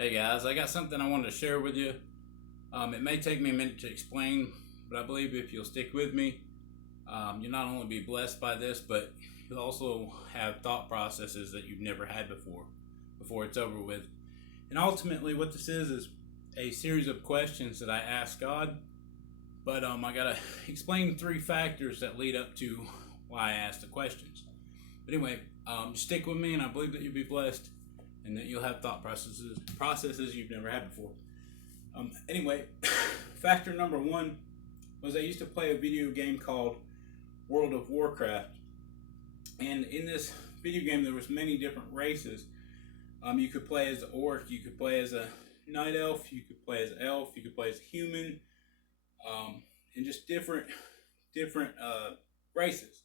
Hey guys, I got something I wanted to share with you. It may take me a minute to explain, but I believe if you'll stick with me, you'll not only be blessed by this, but you'll also have thought processes that you've never had before it's over with. And ultimately, what this is a series of questions that I ask God, but I gotta explain three factors that lead up to why I ask the questions. But anyway, just stick with me, and I believe that you'll be blessed and that you'll have thought processes you've never had before. Anyway, factor number one was I used to play a video game called World of Warcraft, and in this video game there was many different races. You could play as an orc, you could play as a night elf, you could play as an elf, you could play as a human, and just different races.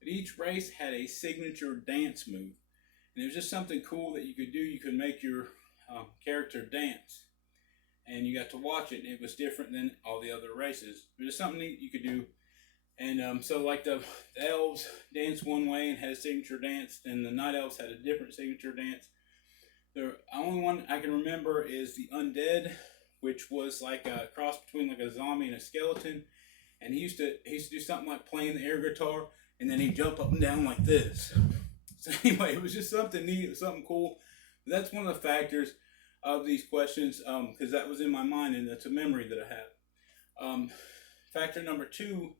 But each race had a signature dance move. And it was just something cool that you could do. You could make your character dance, and you got to watch it. And it was different than all the other races. But it's something neat you could do. And so, like the elves danced one way and had a signature dance, and the night elves had a different signature dance. The only one I can remember is the undead, which was like a cross between like a zombie and a skeleton. And he used to do something like playing the air guitar, and then he'd jump up and down like this. So anyway, it was just something neat, something cool. That's one of the factors of these questions, because that was in my mind, and that's a memory that I have. Factor number two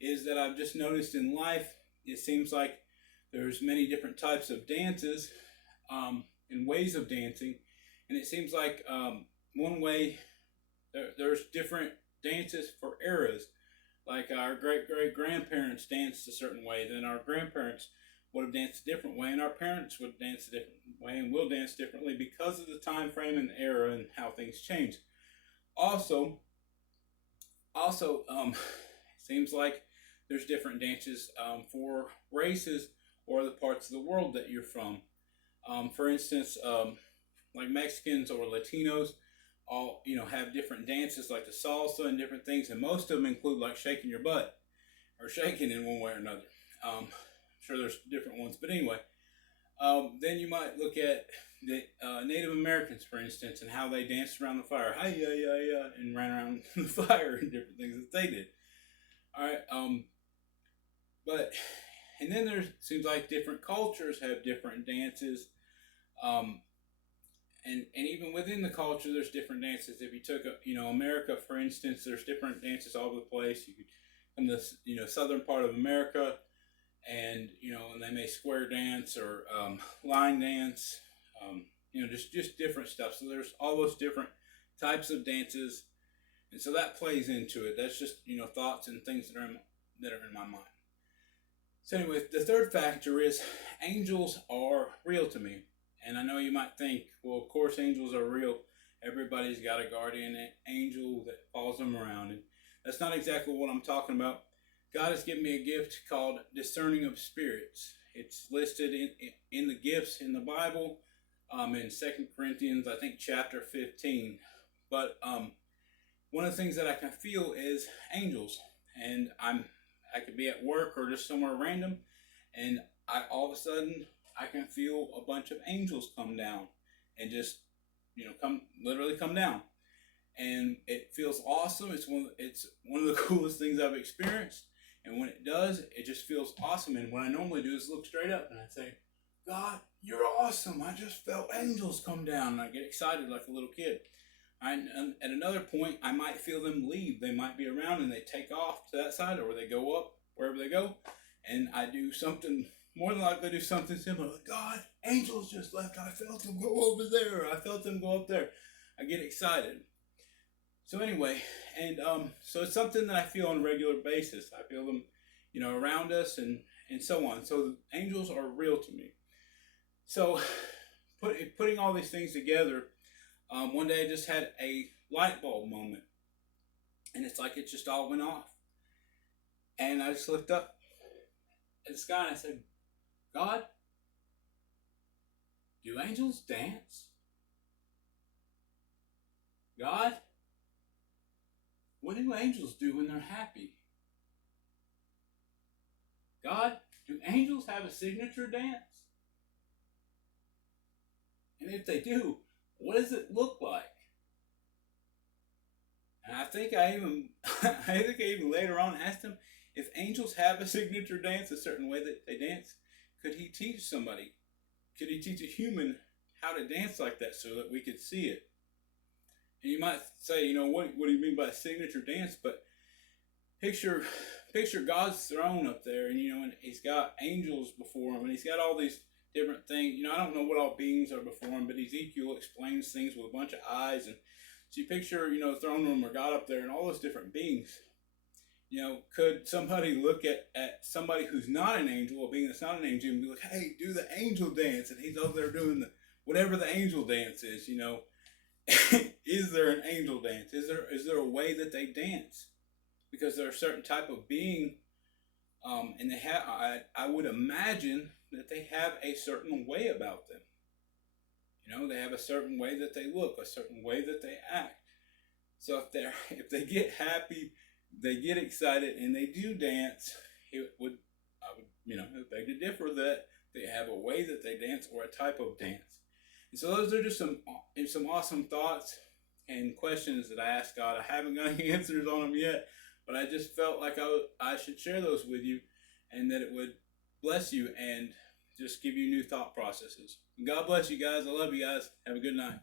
is that I've just noticed in life, it seems like there's many different types of dances and ways of dancing, and it seems like one way there's different dances for eras. Like our great grandparents danced a certain way, then our grandparents would have danced a different way, and our parents would dance a different way, and will dance differently because of the time frame and the era and how things change. Also, it seems like there's different dances for races or the parts of the world that you're from. For instance, like Mexicans or Latinos, all have different dances like the salsa and different things, and most of them include like shaking your butt or shaking in one way or another. Sure there's different ones, but anyway, then you might look at the Native Americans, for instance, and how they danced around the fire, hi yeah yeah yeah, and ran around the fire and different things that they did. All right, but and then there seems like different cultures have different dances, and even within the culture, there's different dances. If you took America, for instance, there's different dances all over the place. You could come to southern part of America, and and they may square dance or line dance, just different stuff. So there's all those different types of dances, and so that plays into it. That's just thoughts and things that are in my mind. So anyway, the third factor is angels are real to me. And I know you might think, well, of course angels are real. Everybody's got a guardian angel that follows them around, and that's not exactly what I'm talking about. God has given me a gift called discerning of spirits. It's listed in the gifts in the Bible, in 2 Corinthians, I think chapter 15. But one of the things that I can feel is angels, and I could be at work or just somewhere random, and all of a sudden I can feel a bunch of angels come down and just literally come down, and it feels awesome. It's one of the coolest things I've experienced. And when it does, it just feels awesome. And what I normally do is look straight up and I say, God, you're awesome. I just felt angels come down. And I get excited like a little kid. And at another point, I might feel them leave. They might be around and they take off to that side, or they go up, wherever they go. And I do something, more than likely do something similar. Like, God, angels just left. I felt them go over there. I felt them go up there. I get excited. So anyway, and so it's something that I feel on a regular basis. I feel them, around us and so on. So the angels are real to me. So putting all these things together, one day I just had a light bulb moment, and it's like it just all went off. And I just looked up at the sky and I said, God, do angels dance? God, what do angels do when they're happy? God, do angels have a signature dance? And if they do, what does it look like? And I think I even later on asked him if angels have a signature dance, a certain way that they dance. Could he teach somebody? Could he teach a human how to dance like that so that we could see it? And you might say, what do you mean by signature dance? But picture God's throne up there, and he's got angels before him, and he's got all these different things. I don't know what all beings are before him, but Ezekiel explains things with a bunch of eyes. And so you picture, throne room or God up there and all those different beings. Could somebody look at somebody who's not an angel, a being that's not an angel, and be like, hey, do the angel dance, and he's over there doing whatever the angel dance is, Is there an angel dance? Is there a way that they dance? Because they're a certain type of being, and they have. I would imagine that they have a certain way about them. They have a certain way that they look, a certain way that they act. So if they get happy, they get excited, and they do dance, I would beg to differ that they have a way that they dance or a type of dance. And so those are just some awesome thoughts and questions that I asked God. I haven't got any answers on them yet, but I just felt like I should share those with you, and that it would bless you and just give you new thought processes. And God bless you guys. I love you guys. Have a good night.